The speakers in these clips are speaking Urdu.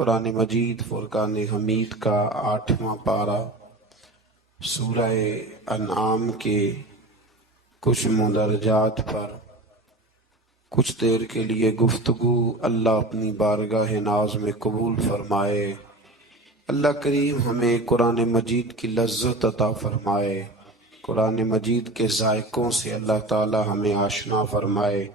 قرآن مجید فرقان حمید کا 8واں پارہ سورہ انعام کے کچھ مندرجات پر کچھ دیر کے لیے گفتگو اللہ اپنی بارگاہ ناز میں قبول فرمائے۔ اللہ کریم ہمیں قرآن مجید کی لذت عطا فرمائے، قرآن مجید کے ذائقوں سے اللہ تعالی ہمیں آشنا فرمائے۔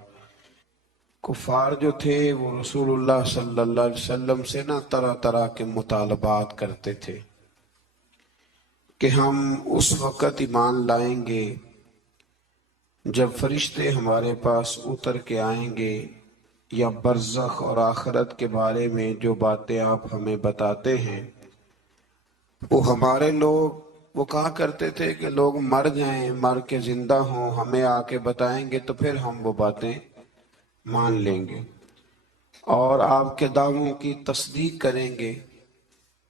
کفار جو تھے وہ رسول اللہ صلی اللہ علیہ وسلم سے طرح طرح کے مطالبات کرتے تھے کہ ہم اس وقت ایمان لائیں گے جب فرشتے ہمارے پاس اتر کے آئیں گے، یا برزخ اور آخرت کے بارے میں جو باتیں آپ ہمیں بتاتے ہیں وہ ہمارے لوگ وہ کہا کرتے تھے کہ لوگ مر جائیں، مر کے زندہ ہوں، ہمیں آ کے بتائیں گے تو پھر ہم وہ باتیں مان لیں گے اور آپ کے دعووں کی تصدیق کریں گے۔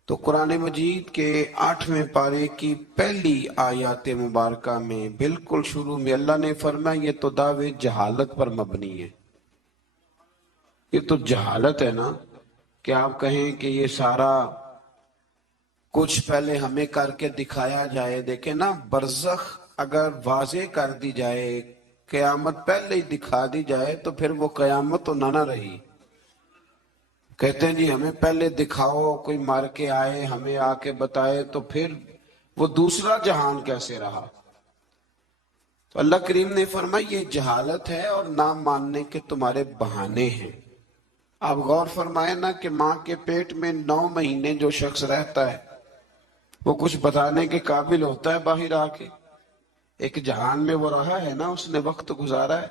تو قرآن مجید کے 8ویں پارے کی پہلی آیات مبارکہ میں بالکل شروع میں اللہ نے فرمایا یہ تو دعوے جہالت پر مبنی ہے۔ یہ تو جہالت ہے نا کہ آپ کہیں کہ یہ سارا کچھ پہلے ہمیں کر کے دکھایا جائے۔ دیکھیں نا، برزخ اگر واضح کر دی جائے، قیامت پہلے ہی دکھا دی جائے تو پھر وہ قیامت تو نہ رہی۔ کہتے ہیں جی ہمیں پہلے دکھاؤ، کوئی مار کے آئے ہمیں آ کے بتائے تو پھر وہ دوسرا جہان کیسے رہا۔ تو اللہ کریم نے فرمایا یہ جہالت ہے اور نہ ماننے کے تمہارے بہانے ہیں۔ آپ غور فرمائے نا کہ ماں کے پیٹ میں 9 مہینے جو شخص رہتا ہے وہ کچھ بتانے کے قابل ہوتا ہے باہر آ کے؟ ایک جہان میں وہ رہا ہے نا، اس نے وقت گزارا ہے۔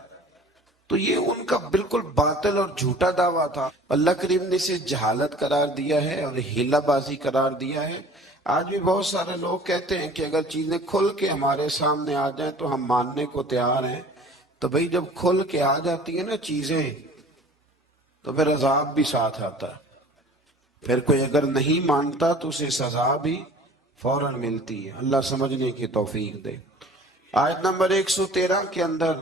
تو یہ ان کا بالکل باطل اور جھوٹا دعویٰ تھا۔ اللہ کریم نے اسے جہالت قرار دیا ہے اور ہیلہ بازی قرار دیا ہے۔ آج بھی بہت سارے لوگ کہتے ہیں کہ اگر چیزیں کھل کے ہمارے سامنے آ جائیں تو ہم ماننے کو تیار ہیں۔ تو بھئی جب کھل کے آ جاتی ہیں نا چیزیں تو پھر عذاب بھی ساتھ آتا ہے، پھر کوئی اگر نہیں مانتا تو اسے سزا بھی فوراً ملتی ہے۔ اللہ سمجھنے کی توفیق دے۔ آیت نمبر 113 کے اندر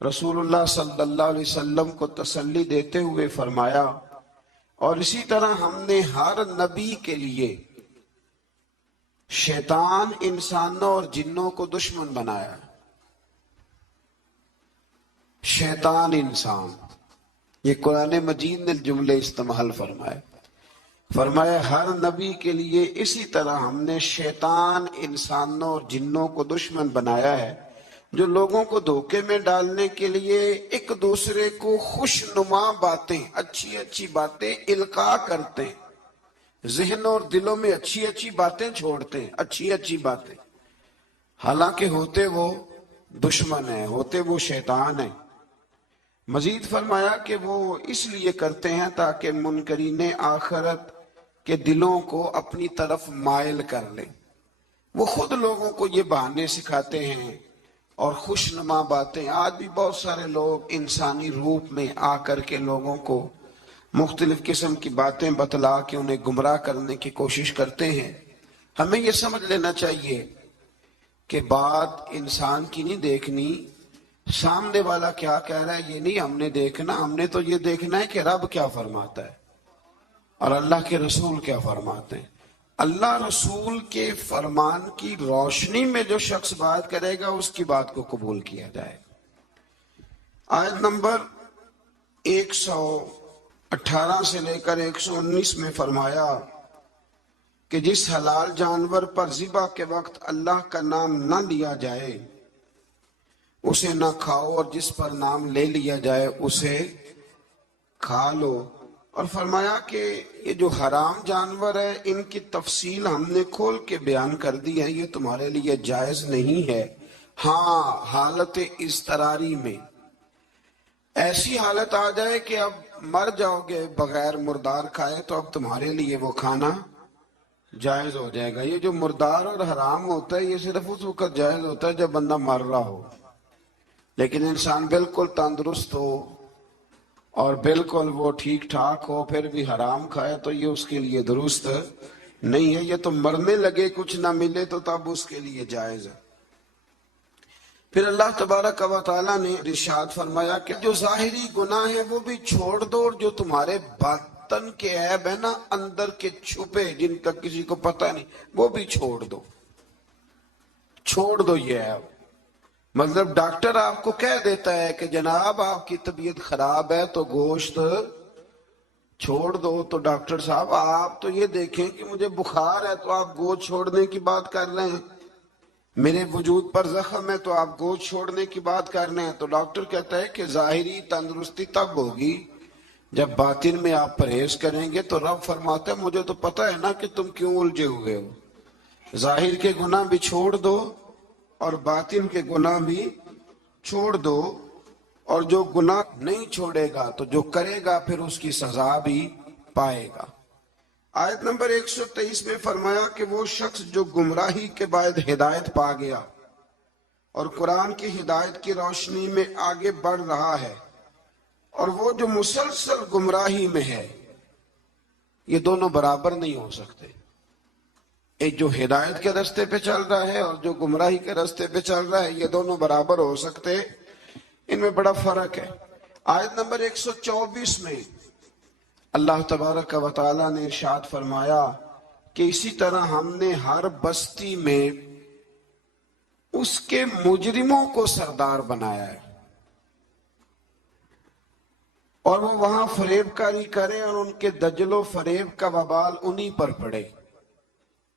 رسول اللہ صلی اللہ علیہ وسلم کو تسلی دیتے ہوئے فرمایا، اور اسی طرح ہم نے ہر نبی کے لیے شیطان انسانوں اور جنوں کو دشمن بنایا۔ شیطان انسان، یہ قرآن مجید نے جملے استعمال فرمایا ہر نبی کے لیے اسی طرح ہم نے شیطان انسانوں اور جنوں کو دشمن بنایا ہے، جو لوگوں کو دھوکے میں ڈالنے کے لیے ایک دوسرے کو خوشنما باتیں، اچھی اچھی باتیں القاء کرتے ہیں، ذہنوں اور دلوں میں اچھی اچھی باتیں چھوڑتے ہیں، اچھی اچھی باتیں، حالانکہ ہوتے وہ دشمن ہیں، ہوتے وہ شیطان ہیں۔ مزید فرمایا کہ وہ اس لیے کرتے ہیں تاکہ منکرین آخرت کے دلوں کو اپنی طرف مائل کر لیں۔ وہ خود لوگوں کو یہ بہانے سکھاتے ہیں اور خوشنما باتیں۔ آج بھی بہت سارے لوگ انسانی روپ میں آ کر کے لوگوں کو مختلف قسم کی باتیں بتلا کے انہیں گمراہ کرنے کی کوشش کرتے ہیں۔ ہمیں یہ سمجھ لینا چاہیے کہ بات انسان کی نہیں دیکھنی، سامنے والا کیا کہہ رہا ہے یہ نہیں ہم نے دیکھنا، ہم نے تو یہ دیکھنا ہے کہ رب کیا فرماتا ہے اور اللہ کے رسول کیا فرماتے ہیں۔ اللہ رسول کے فرمان کی روشنی میں جو شخص بات کرے گا اس کی بات کو قبول کیا جائے۔ آیت نمبر 118 سے لے کر 119 میں فرمایا کہ جس حلال جانور پر ذبح کے وقت اللہ کا نام نہ لیا جائے اسے نہ کھاؤ، اور جس پر نام لے لیا جائے اسے کھا لو۔ اور فرمایا کہ یہ جو حرام جانور ہے ان کی تفصیل ہم نے کھول کے بیان کر دی ہے، یہ تمہارے لیے جائز نہیں ہے۔ ہاں، حالت اضطراری میں ایسی حالت آ جائے کہ اب مر جاؤ گے بغیر مردار کھائے تو اب تمہارے لیے وہ کھانا جائز ہو جائے گا۔ یہ جو مردار اور حرام ہوتا ہے یہ صرف اس وقت جائز ہوتا ہے جب بندہ مر رہا ہو، لیکن انسان بالکل تندرست ہو اور بالکل وہ ٹھیک ٹھاک ہو پھر بھی حرام کھائے تو یہ اس کے لیے درست نہیں ہے۔ یہ تو مرنے لگے کچھ نہ ملے تو تب اس کے لیے جائز ہے۔ پھر اللہ تبارک و تعالیٰ نے ارشاد فرمایا کہ جو ظاہری گناہ ہیں وہ بھی چھوڑ دو، اور جو تمہارے تن کے عیب ہے نا اندر کے چھپے جن کا کسی کو پتہ نہیں، وہ بھی چھوڑ دو، چھوڑ دو یہ عیب۔ مطلب ڈاکٹر آپ کو کہہ دیتا ہے کہ جناب آپ کی طبیعت خراب ہے تو گوشت چھوڑ دو، تو ڈاکٹر صاحب آپ تو یہ دیکھیں کہ مجھے بخار ہے تو آپ گوشت چھوڑنے کی بات کر رہے ہیں، میرے وجود پر زخم ہے تو آپ گوشت چھوڑنے کی بات کر رہے ہیں۔ تو ڈاکٹر کہتا ہے کہ ظاہری تندرستی تب ہوگی جب باطن میں آپ پرہیز کریں گے۔ تو رب فرماتا ہے مجھے تو پتہ ہے نا کہ تم کیوں الجھے ہوئے ہو، ظاہر کے گناہ بھی چھوڑ دو اور باطن کے گناہ بھی چھوڑ دو، اور جو گناہ نہیں چھوڑے گا تو جو کرے گا پھر اس کی سزا بھی پائے گا۔ آیت نمبر 123 میں فرمایا کہ وہ شخص جو گمراہی کے بعد ہدایت پا گیا اور قرآن کی ہدایت کی روشنی میں آگے بڑھ رہا ہے، اور وہ جو مسلسل گمراہی میں ہے، یہ دونوں برابر نہیں ہو سکتے۔ ایک جو ہدایت کے راستے پہ چل رہا ہے اور جو گمراہی کے راستے پہ چل رہا ہے، یہ دونوں برابر ہو سکتے، ان میں بڑا فرق ہے۔ آیت نمبر 124 میں اللہ تبارک و تعالی نے ارشاد فرمایا کہ اسی طرح ہم نے ہر بستی میں اس کے مجرموں کو سردار بنایا ہے، اور وہ وہاں فریب کاری کریں اور ان کے دجل و فریب کا وبال انہی پر پڑے۔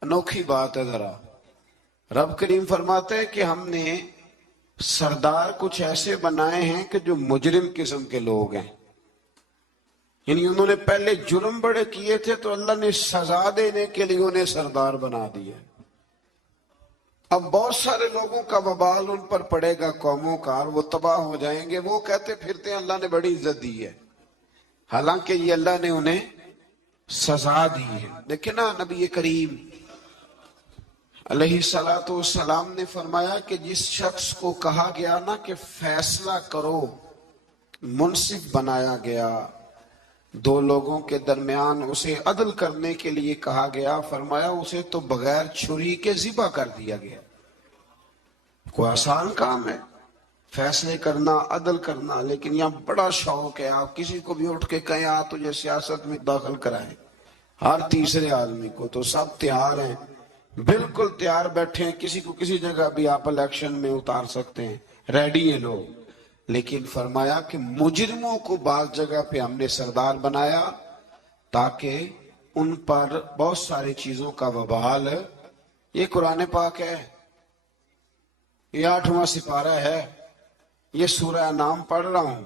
انوکھی بات ہے ذرا، رب کریم فرماتے ہیں کہ ہم نے سردار کچھ ایسے بنائے ہیں کہ جو مجرم قسم کے لوگ ہیں، یعنی انہوں نے پہلے جرم بڑے کیے تھے تو اللہ نے سزا دینے کے لیے انہیں سردار بنا دیا۔ اب بہت سارے لوگوں کا وبال ان پر پڑے گا، قوموں کا، اور وہ تباہ ہو جائیں گے۔ وہ کہتے پھرتے ہیں اللہ نے بڑی عزت دی ہے، حالانکہ یہ اللہ نے انہیں سزا دی ہے۔ دیکھیں نا نبی کریم علیہ السلام نے فرمایا کہ جس شخص کو کہا گیا نا کہ فیصلہ کرو، منصف بنایا گیا، دو لوگوں کے درمیان اسے عدل کرنے کے لیے کہا گیا، فرمایا اسے تو بغیر چھری کے ذبح کر دیا گیا۔ کوئی آسان کام ہے فیصلے کرنا، عدل کرنا، لیکن یہاں بڑا شوق ہے، آپ کسی کو بھی اٹھ کے کہیں آ تجھے سیاست میں داخل کرائیں، ہر تیسرے آدمی کو، تو سب تیار ہیں، بالکل تیار بیٹھے ہیں، کسی کو کسی جگہ بھی آپ الیکشن میں اتار سکتے ہیں، ریڈی ہیں لوگ۔ لیکن فرمایا کہ مجرموں کو بعض جگہ پہ ہم نے سردار بنایا تاکہ ان پر بہت ساری چیزوں کا وبال۔ یہ قرآن پاک ہے، یہ 8واں سپارہ ہے، یہ سورہ انعام پڑھ رہا ہوں،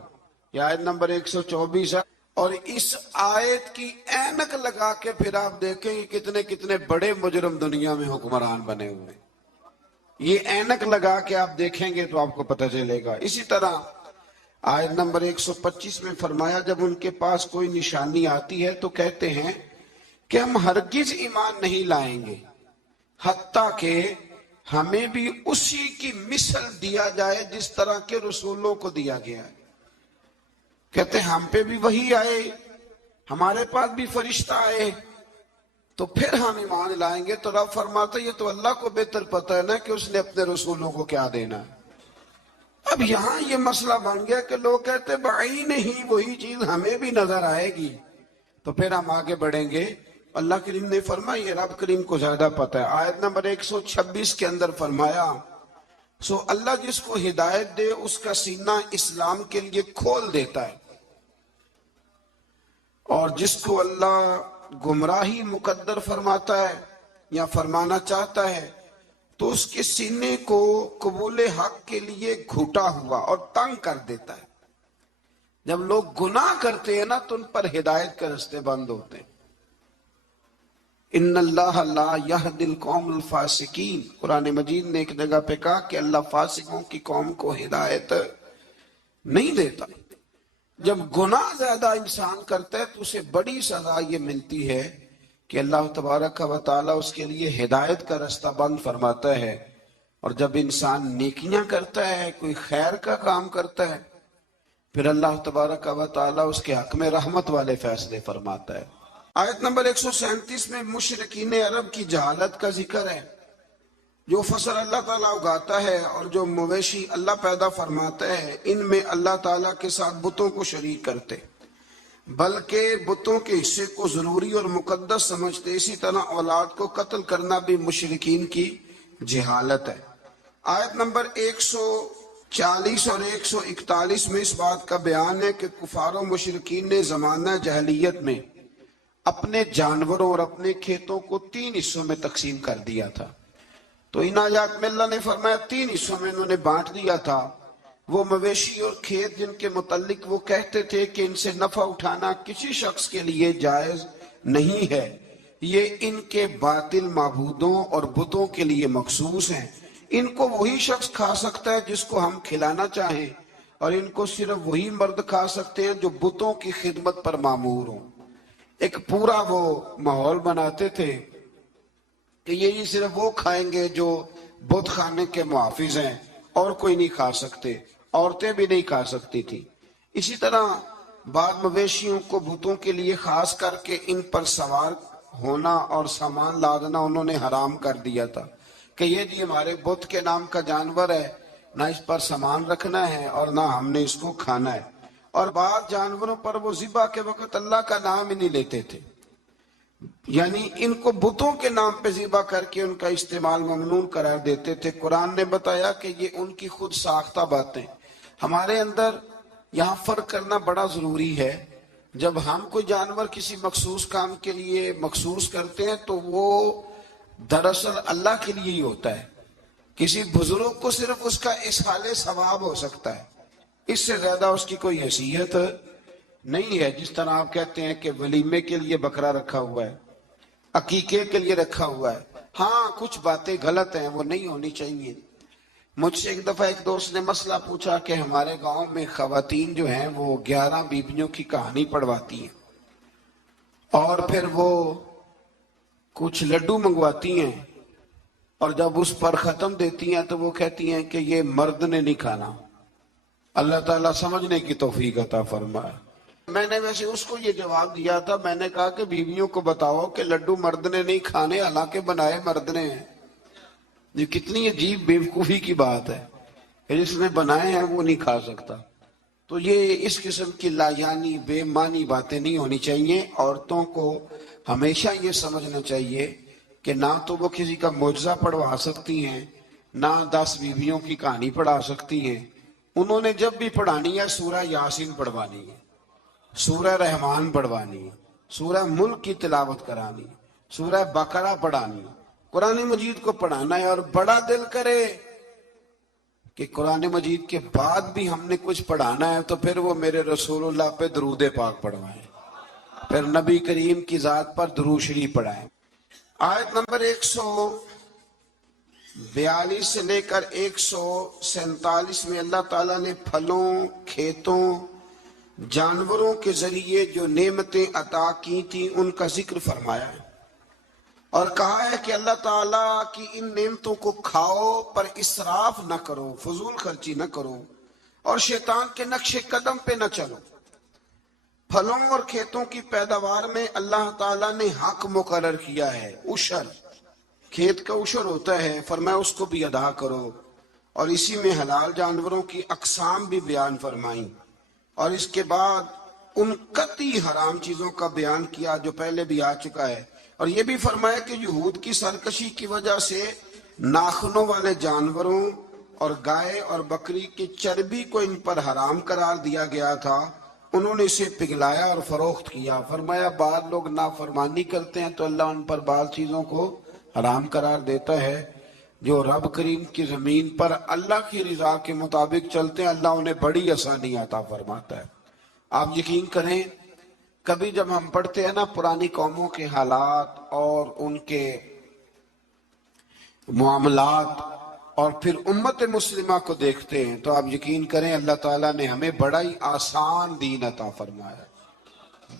یہ آیت نمبر 124 ہے، اور اس آیت کی اینک لگا کے پھر آپ دیکھیں کہ کتنے کتنے بڑے مجرم دنیا میں حکمران بنے ہوئے ہیں۔ یہ اینک لگا کے آپ دیکھیں گے تو آپ کو پتہ چلے گا۔ اسی طرح آیت نمبر 125 میں فرمایا جب ان کے پاس کوئی نشانی آتی ہے تو کہتے ہیں کہ ہم ہرگز ایمان نہیں لائیں گے حتیٰ کہ ہمیں بھی اسی کی مثل دیا جائے جس طرح کے رسولوں کو دیا گیا ہے۔ کہتے ہیں ہم پہ بھی وحی آئے، ہمارے پاس بھی فرشتہ آئے تو پھر ہم ایمان لائیں گے۔ تو رب فرماتا ہے یہ تو اللہ کو بہتر پتہ ہے نا کہ اس نے اپنے رسولوں کو کیا دینا ہے۔ اب یہاں یہ مسئلہ بن گیا کہ لوگ کہتے ہیں بعین ہی وہی چیز ہمیں بھی نظر آئے گی تو پھر ہم آگے بڑھیں گے۔ اللہ کریم نے فرمایا یہ رب کریم کو زیادہ پتہ ہے۔ آیت نمبر 126 کے اندر فرمایا سو اللہ جس کو ہدایت دے اس کا سینہ اسلام کے لیے کھول دیتا ہے، اور جس کو اللہ گمراہی مقدر فرماتا ہے یا فرمانا چاہتا ہے تو اس کے سینے کو قبول حق کے لیے گھٹا ہوا اور تنگ کر دیتا ہے۔ جب لوگ گناہ کرتے ہیں نا تو ان پر ہدایت کے راستے بند ہوتے ہیں۔ ان اللہ لا یہدی القوم الفاسقین، قرآن مجید نے ایک جگہ پہ کہا کہ اللہ فاسقوں کی قوم کو ہدایت نہیں دیتا۔ جب گناہ زیادہ انسان کرتا ہے تو اسے بڑی سزا یہ ملتی ہے کہ اللہ تبارک و تعالیٰ اس کے لیے ہدایت کا راستہ بند فرماتا ہے، اور جب انسان نیکیاں کرتا ہے، کوئی خیر کا کام کرتا ہے، پھر اللہ تبارک و تعالیٰ اس کے حق میں رحمت والے فیصلے فرماتا ہے۔ آیت نمبر 137 میں مشرکین عرب کی جہالت کا ذکر ہے۔ جو فصل اللہ تعالیٰ اگاتا ہے اور جو مویشی اللہ پیدا فرماتا ہے، ان میں اللہ تعالیٰ کے ساتھ بتوں کو شریک کرتے۔ بلکہ بتوں کے حصے کو ضروری اور مقدس سمجھتے. اسی طرح اولاد کو قتل کرنا بھی مشرکین کی جہالت ہے. آیت نمبر 140 اور 141 میں اس بات کا بیان ہے کہ کفار و مشرکین نے زمانہ جاہلیت میں اپنے جانوروں اور اپنے کھیتوں کو 3 حصوں میں تقسیم کر دیا تھا. تو ان آیات میں اللہ نے فرمایا 3 حصوں میں انہوں نے بانٹ دیا تھا. وہ مویشی اور کھیت جن کے متعلق وہ کہتے تھے کہ ان سے نفع اٹھانا کسی شخص کے لیے جائز نہیں ہے، یہ ان کے باطل معبودوں اور بتوں کے لیے مخصوص ہیں. ان کو وہی شخص کھا سکتا ہے جس کو ہم کھلانا چاہیں، اور ان کو صرف وہی مرد کھا سکتے ہیں جو بتوں کی خدمت پر مامور ہوں. ایک پورا وہ ماحول بناتے تھے کہ یہ صرف وہ کھائیں گے جو بت خانے کے محافظ ہیں، اور کوئی نہیں کھا سکتے، عورتیں بھی نہیں کھا سکتی تھی. اسی طرح بعض مویشیوں کو بتوں کے لیے خاص کر کے ان پر سوار ہونا اور سامان لادنا انہوں نے حرام کر دیا تھا کہ یہ جی ہمارے بت کے نام کا جانور ہے، نہ اس پر سامان رکھنا ہے اور نہ ہم نے اس کو کھانا ہے. اور بعض جانوروں پر وہ ذبح کے وقت اللہ کا نام ہی نہیں لیتے تھے، یعنی ان کو بتوں کے نام پہ ذبح کر کے ان کا استعمال ممنوع قرار دیتے تھے. قرآن نے بتایا کہ یہ ان کی خود ساختہ باتیں. ہمارے اندر یہاں فرق کرنا بڑا ضروری ہے. جب ہم کوئی جانور کسی مخصوص کام کے لیے مخصوص کرتے ہیں تو وہ دراصل اللہ کے لیے ہی ہوتا ہے. کسی بزرگ کو صرف اس کا اصحال ثواب ہو سکتا ہے، اس سے زیادہ اس کی کوئی حیثیت نہیں ہے. جس طرح آپ کہتے ہیں کہ ولیمے کے لیے بکرا رکھا ہوا ہے، عقیقے کے لیے رکھا ہوا ہے. ہاں کچھ باتیں غلط ہیں، وہ نہیں ہونی چاہیے. مجھ سے ایک دفعہ ایک دوست نے مسئلہ پوچھا کہ ہمارے گاؤں میں خواتین جو ہیں وہ 11 بیویوں کی کہانی پڑھواتی ہیں اور پھر وہ کچھ لڈو منگواتی ہیں، اور جب اس پر ختم دیتی ہیں تو وہ کہتی ہیں کہ یہ مرد نے نہیں کھانا. اللہ تعالیٰ سمجھنے کی توفیق عطا فرمائے. میں نے ویسے اس کو یہ جواب دیا تھا، میں نے کہا کہ بیویوں کو بتاؤ کہ لڈو مرد نے نہیں کھانے، حالانکہ بنائے مرد نے ہیں. یہ کتنی عجیب بیوقوفی کی بات ہے کہ جس نے بنائے ہیں وہ نہیں کھا سکتا. تو یہ اس قسم کی لایانی بے معنی باتیں نہیں ہونی چاہیے. عورتوں کو ہمیشہ یہ سمجھنا چاہیے کہ نہ تو وہ کسی کا معجزہ پڑھوا سکتی ہیں، نہ 10 بیویوں کی کہانی پڑھا سکتی ہیں. انہوں نے جب بھی پڑھانی ہے سورہ یاسین پڑھوانی ہے، سورہ رحمان پڑھوانی ہے، سورہ ملک کی تلاوت کرانی ہے، سورہ بقرہ پڑھانی ہے. قرآن مجید کو پڑھانا ہے، اور بڑا دل کرے کہ قرآن مجید کے بعد بھی ہم نے کچھ پڑھانا ہے تو پھر وہ میرے رسول اللہ پہ درود پاک پڑھوائیں، پھر نبی کریم کی ذات پر درود شریف پڑھائیں. آیت نمبر 142 سے لے کر 147 میں اللہ تعالیٰ نے پھلوں، کھیتوں، جانوروں کے ذریعے جو نعمتیں عطا کی تھیں ان کا ذکر فرمایا ہے، اور کہا ہے کہ اللہ تعالیٰ کی ان نعمتوں کو کھاؤ پر اسراف نہ کرو، فضول خرچی نہ کرو، اور شیطان کے نقش قدم پہ نہ چلو. پھلوں اور کھیتوں کی پیداوار میں اللہ تعالیٰ نے حق مقرر کیا ہے. عشر، کھیت کا عشر ہوتا ہے، فرمایا اس کو بھی ادا کرو. اور اسی میں حلال جانوروں کی اقسام بھی بیان فرمائیں، اور اس کے بعد ان قطعی حرام چیزوں کا بیان کیا جو پہلے بھی آ چکا ہے. اور یہ بھی فرمایا کہ یہود کی سرکشی کی وجہ سے ناخنوں والے جانوروں اور گائے اور بکری کی چربی کو ان پر حرام قرار دیا گیا تھا. انہوں نے اسے پگھلایا اور فروخت کیا. فرمایا بعض لوگ نافرمانی کرتے ہیں تو اللہ ان پر بعض چیزوں کو حرام قرار دیتا ہے. جو رب کریم کی زمین پر اللہ کی رضا کے مطابق چلتے ہیں اللہ انہیں بڑی آسانی عطا فرماتا ہے. آپ یقین کریں کبھی جب ہم پڑھتے ہیں نا پرانی قوموں کے حالات اور ان کے معاملات اور پھر امت مسلمہ کو دیکھتے ہیں تو آپ یقین کریں اللہ تعالیٰ نے ہمیں بڑا ہی آسان دین عطا فرمایا،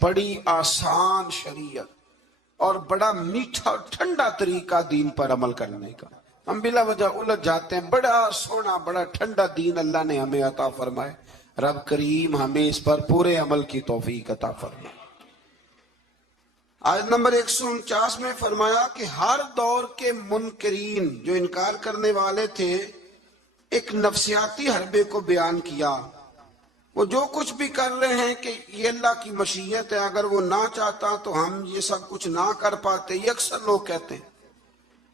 بڑی آسان شریعت اور بڑا میٹھا ٹھنڈا طریقہ دین پر عمل کرنے کا. ہم بلا وجہ الجھ جاتے ہیں. بڑا سونا بڑا ٹھنڈا دین اللہ نے ہمیں عطا فرمائے. رب کریم ہمیں اس پر پورے عمل کی توفیق عطا فرمائے. آیت نمبر 149 میں فرمایا کہ ہر دور کے منکرین جو انکار کرنے والے تھے ایک نفسیاتی حربے کو بیان کیا. وہ جو کچھ بھی کر رہے ہیں کہ یہ اللہ کی مشیت ہے، اگر وہ نہ چاہتا تو ہم یہ سب کچھ نہ کر پاتے. یہ اکثر لوگ کہتے ہیں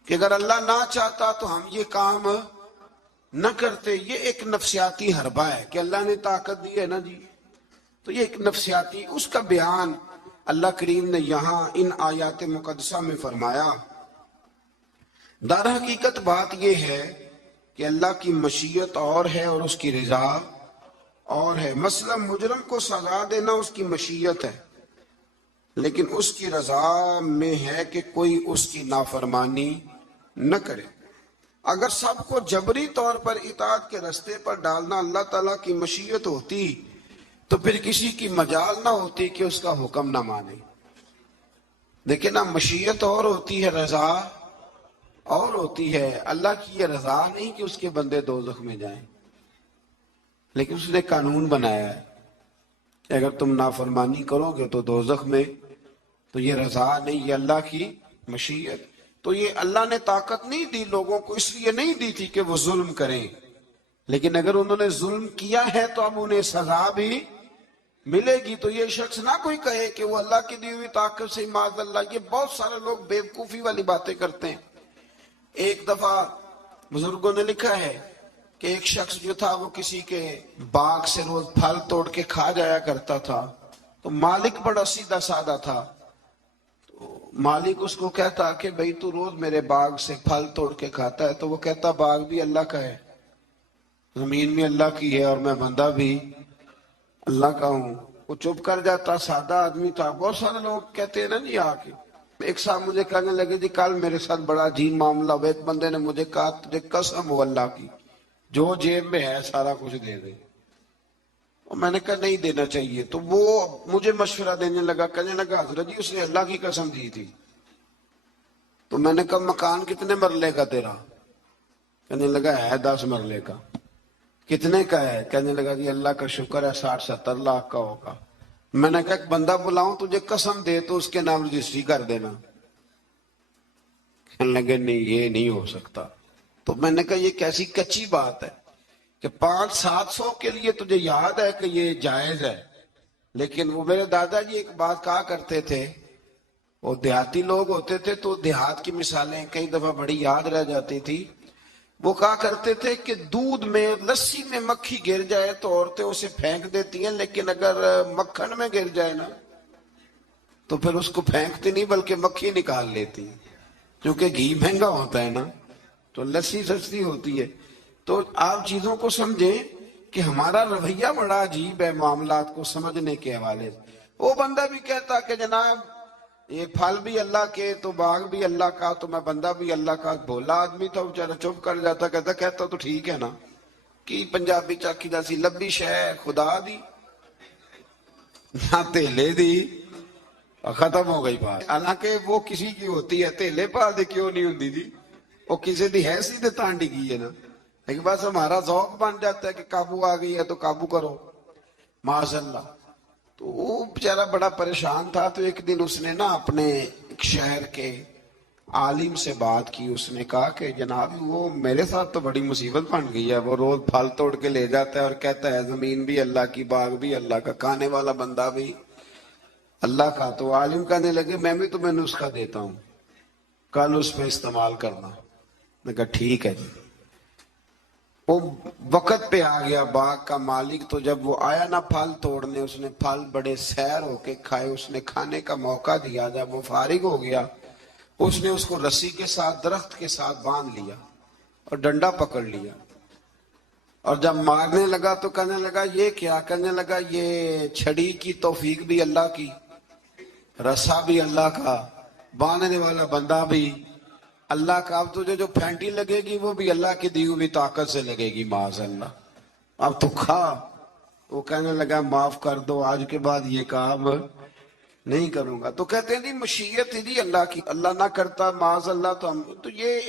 کہ اگر اللہ نہ چاہتا تو ہم یہ کام نہ کرتے. یہ ایک نفسیاتی حربہ ہے کہ اللہ نے طاقت دی ہے نا جی، تو یہ ایک نفسیاتی، اس کا بیان اللہ کریم نے یہاں ان آیات مقدسہ میں فرمایا. در حقیقت بات یہ ہے کہ اللہ کی مشیت اور ہے اور اس کی رضا اور ہے. مثلا مجرم کو سزا دینا اس کی مشیت ہے، لیکن اس کی رضا میں ہے کہ کوئی اس کی نافرمانی نہ کرے. اگر سب کو جبری طور پر اطاعت کے رستے پر ڈالنا اللہ تعالیٰ کی مشیت ہوتی تو پھر کسی کی مجال نہ ہوتی کہ اس کا حکم نہ مانے. دیکھیں نا، مشیت اور ہوتی ہے، رضا اور ہوتی ہے. اللہ کی یہ رضا نہیں کہ اس کے بندے دوزخ میں جائیں، لیکن اس نے قانون بنایا ہے کہ اگر تم نافرمانی کرو گے تو دوزخ میں. تو یہ رضا نہیں، یہ اللہ کی مشیت. تو یہ اللہ نے طاقت نہیں دی لوگوں کو، اس لیے نہیں دی تھی کہ وہ ظلم کریں، لیکن اگر انہوں نے ظلم کیا ہے تو اب انہیں سزا بھی ملے گی. تو یہ شخص نہ کوئی کہے کہ وہ اللہ کی دی ہوئی طاقت سے معاذ اللہ. یہ بہت سارے لوگ بیوقوفی والی باتیں کرتے ہیں. ایک دفعہ بزرگوں نے لکھا ہے کہ ایک شخص جو تھا وہ کسی کے باغ سے روز پھل توڑ کے کھا جایا کرتا تھا. تو مالک بڑا سیدھا سادہ تھا. تو مالک اس کو کہتا کہ بھئی تو روز میرے باغ سے پھل توڑ کے کھاتا ہے. تو وہ کہتا باغ بھی اللہ کا ہے، زمین بھی اللہ کی ہے، اور میں بندہ بھی اللہ کا ہوں. وہ چپ کر جاتا، سادہ آدمی تھا. بہت سارے لوگ کہتے ہیں نا جی آ کے. ایک صاحب مجھے کہنے لگے جی کل میرے ساتھ بڑا عجیب معاملہ ہوا. ایک بندے نے مجھے کہا تجھے قسم ہو اللہ کی جو جیب میں ہے سارا کچھ دے دے. اور میں نے کہا نہیں دینا چاہیے. تو وہ مجھے مشورہ دینے لگا، کہنے لگا حضرت جی اس نے اللہ کی قسم دی تھی. تو میں نے کہا مکان کتنے مرلے کا تیرا؟ کہنے لگا ہے 10 مرلے کا. کتنے کا ہے؟ کہنے لگا جی اللہ کا شکر ہے 60-70 لاکھ کا ہوگا. میں نے کہا ایک بندہ بلاؤں تجھے قسم دے تو اس کے نام رجسٹری کر دینا. کہنے لگے نہیں یہ نہیں ہو سکتا. تو میں نے کہا یہ کیسی کچی بات ہے کہ 500-700 کے لیے تجھے یاد ہے کہ یہ جائز ہے. لیکن وہ میرے دادا جی ایک بات کہا کرتے تھے، وہ دیہاتی لوگ ہوتے تھے تو دیہات کی مثالیں کئی دفعہ بڑی یاد رہ جاتی تھی. وہ کہا کرتے تھے کہ دودھ میں لسی میں مکھی گر جائے تو عورتیں اسے پھینک دیتی ہیں، لیکن اگر مکھن میں گر جائے نا تو پھر اس کو پھینکتی نہیں بلکہ مکھی نکال لیتی، کیونکہ گھی مہنگا ہوتا ہے نا تو لسی سستی ہوتی ہے. تو آپ چیزوں کو سمجھیں کہ ہمارا رویہ بڑا عجیب ہے معاملات کو سمجھنے کے حوالے سے. وہ بندہ بھی کہتا کہ جناب یہ پھل بھی اللہ کے تو باغ بھی اللہ کا تو میں بندہ بھی اللہ کا. بولا آدمی تھا بیچارہ چپ کر جاتا، کہتا تو ٹھیک ہے نا کہ پنجابی چاکی جیسی لبی شے خدا دی نہ تیلے دی، ختم ہو گئی بات. حالانکہ وہ کسی کی ہوتی ہے، تیلے پا دے کیوں نہیں ہوتی تھی، وہ کسی دی ہے سیدھے تانڈی کی ہے نا. لیکن بس ہمارا ذوق بن جاتا ہے کہ قابو آ گئی ہے تو قابو کرو معاذ اللہ. تو وہ بیچارہ بڑا پریشان تھا. تو ایک دن اس نے نا اپنے ایک شہر کے عالم سے بات کی. اس نے کہا کہ جناب وہ میرے ساتھ تو بڑی مصیبت بن گئی ہے، وہ روز پھل توڑ کے لے جاتا ہے اور کہتا ہے زمین بھی اللہ کی، باغ بھی اللہ کا، کھانے والا بندہ بھی اللہ کا. تو عالم کہنے لگے میں بھی تمہیں نسخہ دیتا ہوں، کل اس پہ استعمال کرنا. میں کہا ٹھیک ہے جی. وہ وقت پہ آ گیا باغ کا مالک. تو جب وہ آیا نا پھل توڑنے، اس نے پھل بڑے سیر ہو کے کھائے. اس نے کھانے کا موقع دیا. جب وہ فارغ ہو گیا اس نے اس کو رسی کے ساتھ درخت کے ساتھ باندھ لیا اور ڈنڈا پکڑ لیا. اور جب مارنے لگا تو کہنے لگا یہ کیا؟ کہنے لگا یہ چھڑی کی توفیق بھی اللہ کی، رسا بھی اللہ کا، باندھنے والا بندہ بھی اللہ کا. اب تجھے جو پھینٹی لگے گی وہ بھی اللہ کی دی ہوئی طاقت سے لگے گی معاذ اللہ. اب تو کھا. وہ کہنے لگا معاف کر دو، آج کے بعد یہ کام نہیں کروں گا. تو کہتے ہیں نہیں مشیت ہی اللہ کی، اللہ نہ کرتا معاذ اللہ تو ہم. تو یہ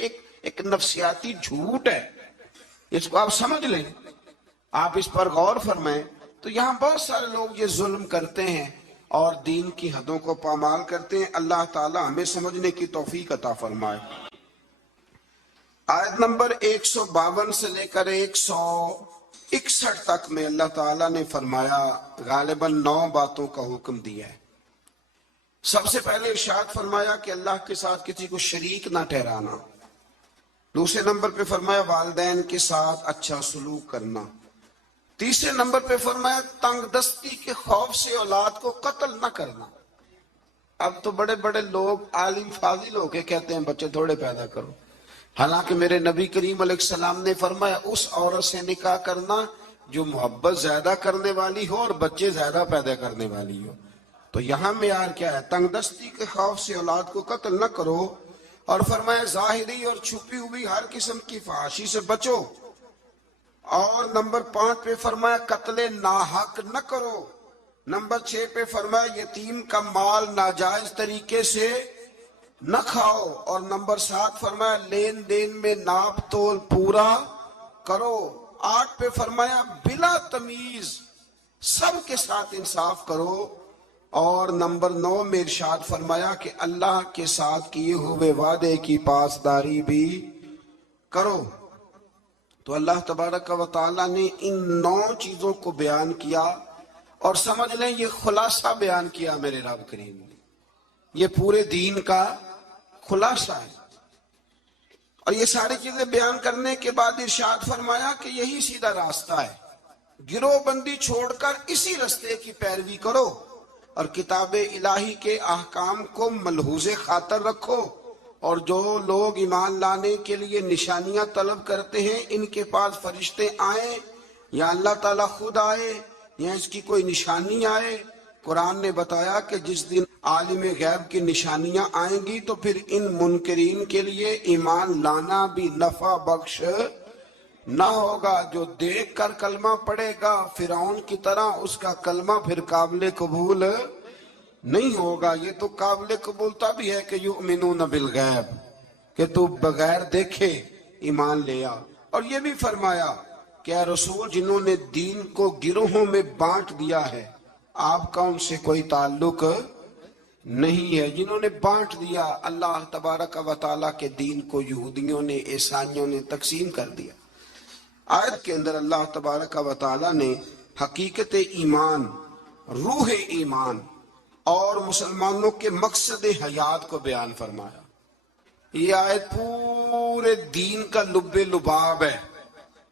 ایک نفسیاتی جھوٹ ہے، اس کو آپ سمجھ لیں، آپ اس پر غور فرمائیں. تو یہاں بہت سارے لوگ یہ ظلم کرتے ہیں اور دین کی حدوں کو پامال کرتے ہیں. اللہ تعالی ہمیں سمجھنے کی توفیق عطا فرمائے. آیت نمبر 152 سے لے کر 61 تک میں اللہ تعالیٰ نے فرمایا غالباً 9 باتوں کا حکم دیا ہے۔ سب سے پہلے ارشاد فرمایا کہ اللہ کے ساتھ کسی کو شریک نہ ٹھہرانا۔ دوسرے نمبر پہ فرمایا والدین کے ساتھ اچھا سلوک کرنا۔ تیسرے نمبر پہ فرمایا تنگ دستی کے خوف سے اولاد کو قتل نہ کرنا۔ اب تو بڑے بڑے لوگ عالم فاضل ہو کے کہتے ہیں بچے تھوڑے پیدا کرو، حالانکہ میرے نبی کریم علیہ السلام نے فرمایا اس عورت سے نکاح کرنا جو محبت زیادہ کرنے والی ہو اور بچے زیادہ پیدا کرنے والی ہو۔ تو یہاں معیار کیا ہے؟ تنگ دستی کے خوف سے اولاد کو قتل نہ کرو، اور فرمایا ظاہری اور چھپی ہوئی ہر قسم کی فحاشی سے بچو، اور نمبر 5 پہ فرمایا قتل ناحق نہ کرو، نمبر 6 پہ فرمایا یتیم کا مال ناجائز طریقے سے نہ کھاؤ، اور نمبر 7 فرمایا لین دین میں ناپ تول پورا کرو، 8 پہ فرمایا بلا تمیز سب کے ساتھ انصاف کرو، اور نمبر 9 میں ارشاد فرمایا کہ اللہ کے ساتھ کیے ہوئے وعدے کی پاسداری بھی کرو۔ تو اللہ تبارک و تعالیٰ نے ان 9 چیزوں کو بیان کیا، اور سمجھ لیں یہ خلاصہ بیان کیا میرے رب کریم نے، یہ پورے دین کا خلاصہ ہے۔ اور یہ ساری چیزیں بیان کرنے کے بعد ارشاد فرمایا کہ یہی سیدھا راستہ ہے، گروہ بندی چھوڑ کر اسی راستے کی پیروی کرو، اور کتاب الہی کے احکام کو ملحوظ خاطر رکھو، اور جو لوگ ایمان لانے کے لیے نشانیاں طلب کرتے ہیں ان کے پاس فرشتے آئیں یا اللہ تعالیٰ خود آئے یا اس کی کوئی نشانی آئے، قرآن نے بتایا کہ جس دن عالم غیب کی نشانیاں آئیں گی تو پھر ان منکرین کے لیے ایمان لانا بھی نفع بخش نہ ہوگا۔ جو دیکھ کر کلمہ پڑھے گا فرعون کی طرح، اس کا کلمہ پھر قابل قبول نہیں ہوگا۔ یہ تو قابل قبول تب ہے کہ یؤمنون بالغیب، کہ تو بغیر دیکھے ایمان لے آ۔ اور یہ بھی فرمایا کہ اے رسول جنہوں نے دین کو گروہوں میں بانٹ دیا ہے آپ کا ان سے کوئی تعلق نہیں ہے۔ جنہوں نے بانٹ دیا اللہ تبارک و تعالیٰ کے دین کو، یہودیوں نے عیسائیوں نے تقسیم کر دیا۔ آیت کے اندر اللہ تبارک و تعالیٰ نے حقیقت ایمان، روح ایمان اور مسلمانوں کے مقصد حیات کو بیان فرمایا۔ یہ آیت پورے دین کا لب لباب ہے۔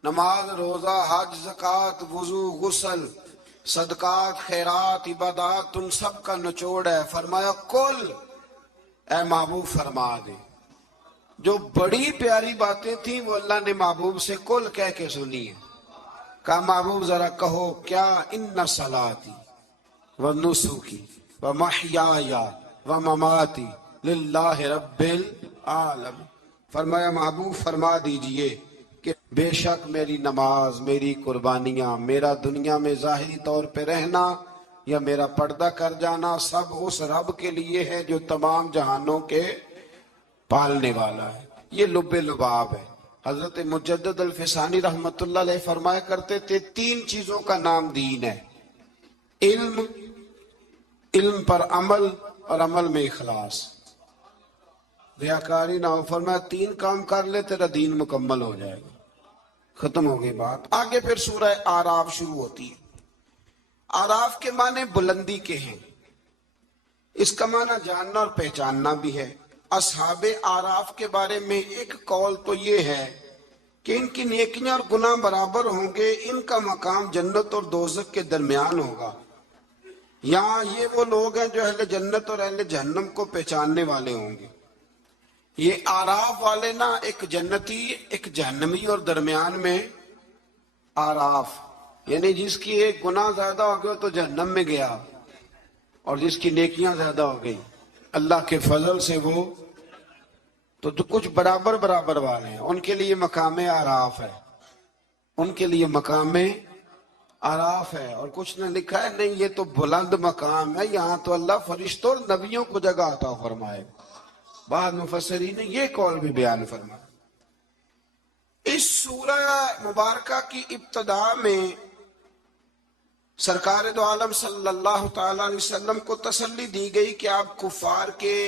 نماز، روزہ، حج، زکوٰۃ، وضو، غسل، صدقات، خیرات، عبادات، ان سب کا نچوڑ ہے۔ فرمایا کل اے محبوب فرما دے۔ جو بڑی پیاری باتیں تھیں وہ اللہ نے محبوب سے کل کہہ کے سنی ہے۔ کہا محبوب ذرا کہو کیا، ان صلاتی و نسکی و محیای و مماتی للہ رب العالمین۔ فرمایا محبوب فرما دیجئے کہ بے شک میری نماز، میری قربانیاں، میرا دنیا میں ظاہری طور پہ رہنا یا میرا پردہ کر جانا سب اس رب کے لیے ہے جو تمام جہانوں کے پالنے والا ہے۔ یہ لب لباب ہے۔ حضرت مجدد الفسانی رحمت اللہ علیہ فرمایا کرتے تھے 3 چیزوں کا نام دین ہے، علم، علم پر عمل، اور عمل میں اخلاص۔ ریاکاری نہ ہو۔ فرمایا 3 کام کر لے تیرا دین مکمل ہو جائے گا۔ ختم ہو گئی بات۔ آگے پھر سورہ آراف شروع ہوتی ہے۔ آراف کے معنی بلندی کے ہیں، اس کا معنی جاننا اور پہچاننا بھی ہے۔ اصحاب آراف کے بارے میں ایک قول تو یہ ہے کہ ان کی نیکیاں اور گناہ برابر ہوں گے، ان کا مقام جنت اور دوزخ کے درمیان ہوگا۔ یہاں یہ وہ لوگ ہیں جو اہل جنت اور اہل جہنم کو پہچاننے والے ہوں گے۔ یہ آراف والے نا، ایک جنتی ایک جہنمی، اور درمیان میں آراف، یعنی جس کی ایک گناہ زیادہ ہو گیا تو جہنم میں گیا، اور جس کی نیکیاں زیادہ ہو گئی اللہ کے فضل سے وہ تو کچھ برابر برابر والے ہیں، ان کے لیے مقام آراف ہے، ان کے لیے مقام آراف ہے۔ اور کچھ نے لکھا ہے نہیں یہ تو بلند مقام ہے، یہاں تو اللہ فرشتوں اور نبیوں کو جگہ عطا فرمائے۔ بعض مفسرین نے یہ قول بھی بیان فرمایا۔ اس سورہ مبارکہ کی ابتدا میں سرکار دو عالم صلی اللہ تعالی علیہ وسلم کو تسلی دی گئی کہ آپ کفار کے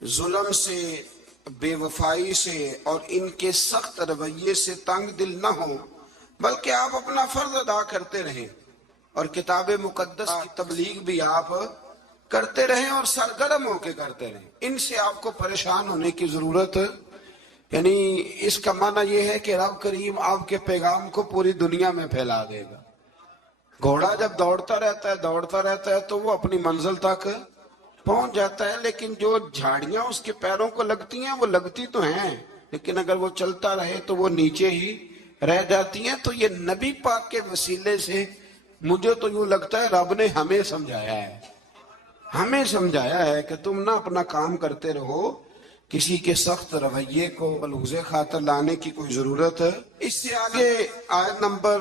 ظلم سے، بے وفائی سے اور ان کے سخت رویے سے تنگ دل نہ ہوں، بلکہ آپ اپنا فرض ادا کرتے رہیں اور کتاب مقدس کی تبلیغ بھی آپ کرتے رہیں اور سرگرم ہو کے کرتے رہیں. ان سے آپ کو پریشان ہونے کی ضرورت، یعنی اس کا معنی یہ ہے کہ رب کریم آپ کے پیغام کو پوری دنیا میں پھیلا دے گا. گھوڑا جب دوڑتا رہتا ہے تو وہ اپنی منزل تک پہنچ جاتا ہے، لیکن جو جھاڑیاں اس کے پیروں کو لگتی ہیں وہ لگتی تو ہیں، لیکن اگر وہ چلتا رہے تو وہ نیچے ہی رہ جاتی ہیں. تو یہ نبی پاک کے وسیلے سے مجھے تو یوں لگتا ہے رب نے ہمیں سمجھایا ہے کہ تم نہ اپنا کام کرتے رہو، کسی کے سخت رویے کو بلوغ خاطر لانے کی کوئی ضرورت ہے. اس سے آگے آیت نمبر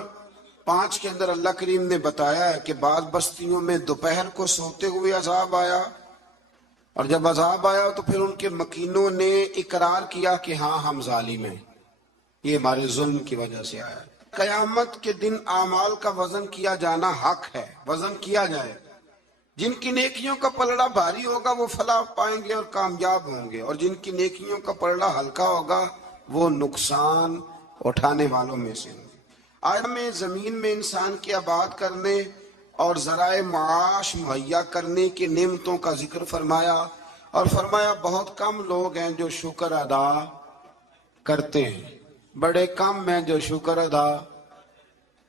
5 کے اندر اللہ کریم نے بتایا ہے کہ بعض بستیوں میں دوپہر کو سوتے ہوئے عذاب آیا، اور جب عذاب آیا تو پھر ان کے مکینوں نے اقرار کیا کہ ہاں ہم ظالم ہیں، یہ ہمارے ظلم کی وجہ سے آیا. قیامت کے دن اعمال کا وزن کیا جانا حق ہے، وزن کیا جائے. جن کی نیکیوں کا پلڑا بھاری ہوگا وہ فلاح پائیں گے اور کامیاب ہوں گے، اور جن کی نیکیوں کا پلڑا ہلکا ہوگا وہ نقصان اٹھانے والوں میں سے ہوں گے. آج میں زمین میں انسان کی آباد کرنے اور ذرائع معاش مہیا کرنے کی نعمتوں کا ذکر فرمایا، اور فرمایا بہت کم لوگ ہیں جو شکر ادا کرتے ہیں، بڑے کم ہیں جو شکر ادا.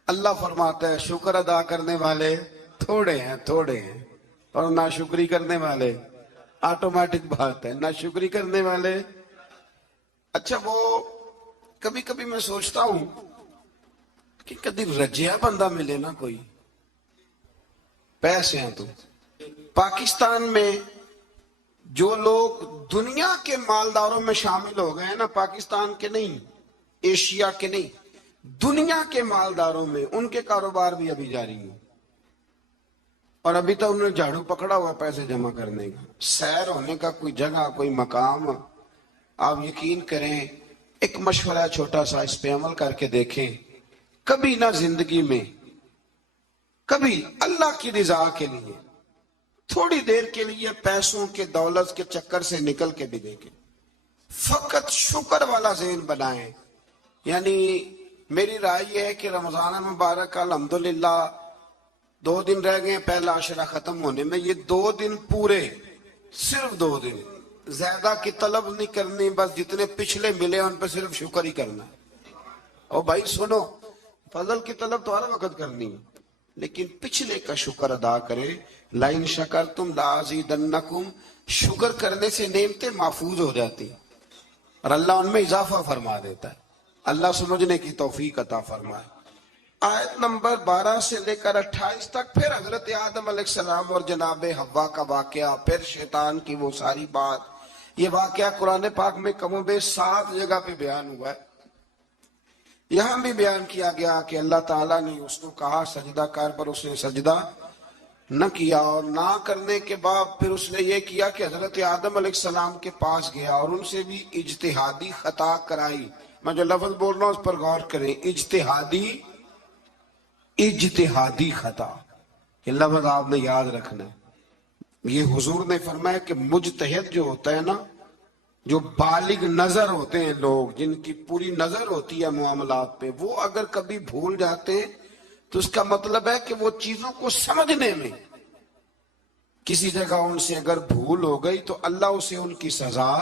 اللہ فرماتا ہے شکر ادا کرنے والے تھوڑے ہیں، اور ناشکری کرنے والے، آٹومیٹک بات ہے، ناشکری کرنے والے. اچھا وہ کبھی کبھی میں سوچتا ہوں کہ کدی رجیا بندہ ملے نا، کوئی پیسے ہیں تو. پاکستان میں جو لوگ دنیا کے مالداروں میں شامل ہو گئے ہیں نا، پاکستان کے نہیں، ایشیا کے نہیں، دنیا کے مالداروں میں، ان کے کاروبار بھی ابھی جاری ہیں، اور ابھی تک انہوں نے جھاڑو پکڑا ہوا پیسے جمع کرنے کا. سیر ہونے کا کوئی جگہ، کوئی مقام، آپ یقین کریں، ایک مشورہ چھوٹا سا، اس پہ عمل کر کے دیکھیں. کبھی نہ زندگی میں، کبھی اللہ کی رضا کے لیے تھوڑی دیر کے لیے پیسوں کے دولت کے چکر سے نکل کے بھی دیکھیں، فقط شکر والا ذہن بنائیں. یعنی میری رائے یہ ہے کہ رمضان المبارک کا الحمدللہ 2 دن رہ گئے پہلا عشرہ ختم ہونے میں، یہ 2 دن پورے، صرف 2 دن، زیادہ کی طلب نہیں کرنی، بس جتنے پچھلے ملے ان پہ صرف شکر ہی کرنا. اور بھائی سنو، فضل کی طلب تو ہر وقت کرنی ہے، لیکن پچھلے کا شکر ادا کرے. لَإِن شَكَرْتُمْ لَأَزِيدَنَّكُمْ، شکر کرنے سے نعمتیں محفوظ ہو جاتی اور اللہ ان میں اضافہ فرما دیتا ہے. اللہ سمجھنے کی توفیق عطا فرمائے. آیت نمبر 12 سے لے کر 28 تک پھر حضرت آدم علیہ السلام اور جناب حوا کا واقعہ، پھر شیطان کی وہ ساری بات. یہ واقعہ قرآن پاک میں کم و بیش 7 جگہ پہ بیان ہوا ہے. یہاں بھی بیان کیا گیا کہ اللہ تعالیٰ نے اس کو کہا سجدہ کر، پر اس نے سجدہ نہ کیا، اور نہ کرنے کے بعد پھر اس نے یہ کیا کہ حضرت آدم علیہ السلام کے پاس گیا اور ان سے بھی اجتہادی خطا کرائی. میں جو لفظ بول رہا ہوں اس پر غور کریں، اجتہادی خطا، یہ لفظ آپ نے یاد رکھنا ہے. یہ حضور نے فرمایا کہ مجتہد جو ہوتا ہے نا، جو بالغ نظر ہوتے ہیں لوگ، جن کی پوری نظر ہوتی ہے معاملات پہ، وہ اگر کبھی بھول جاتے ہیں تو اس کا مطلب ہے کہ وہ چیزوں کو سمجھنے میں کسی جگہ ان سے اگر بھول ہو گئی تو اللہ اسے ان کی سزا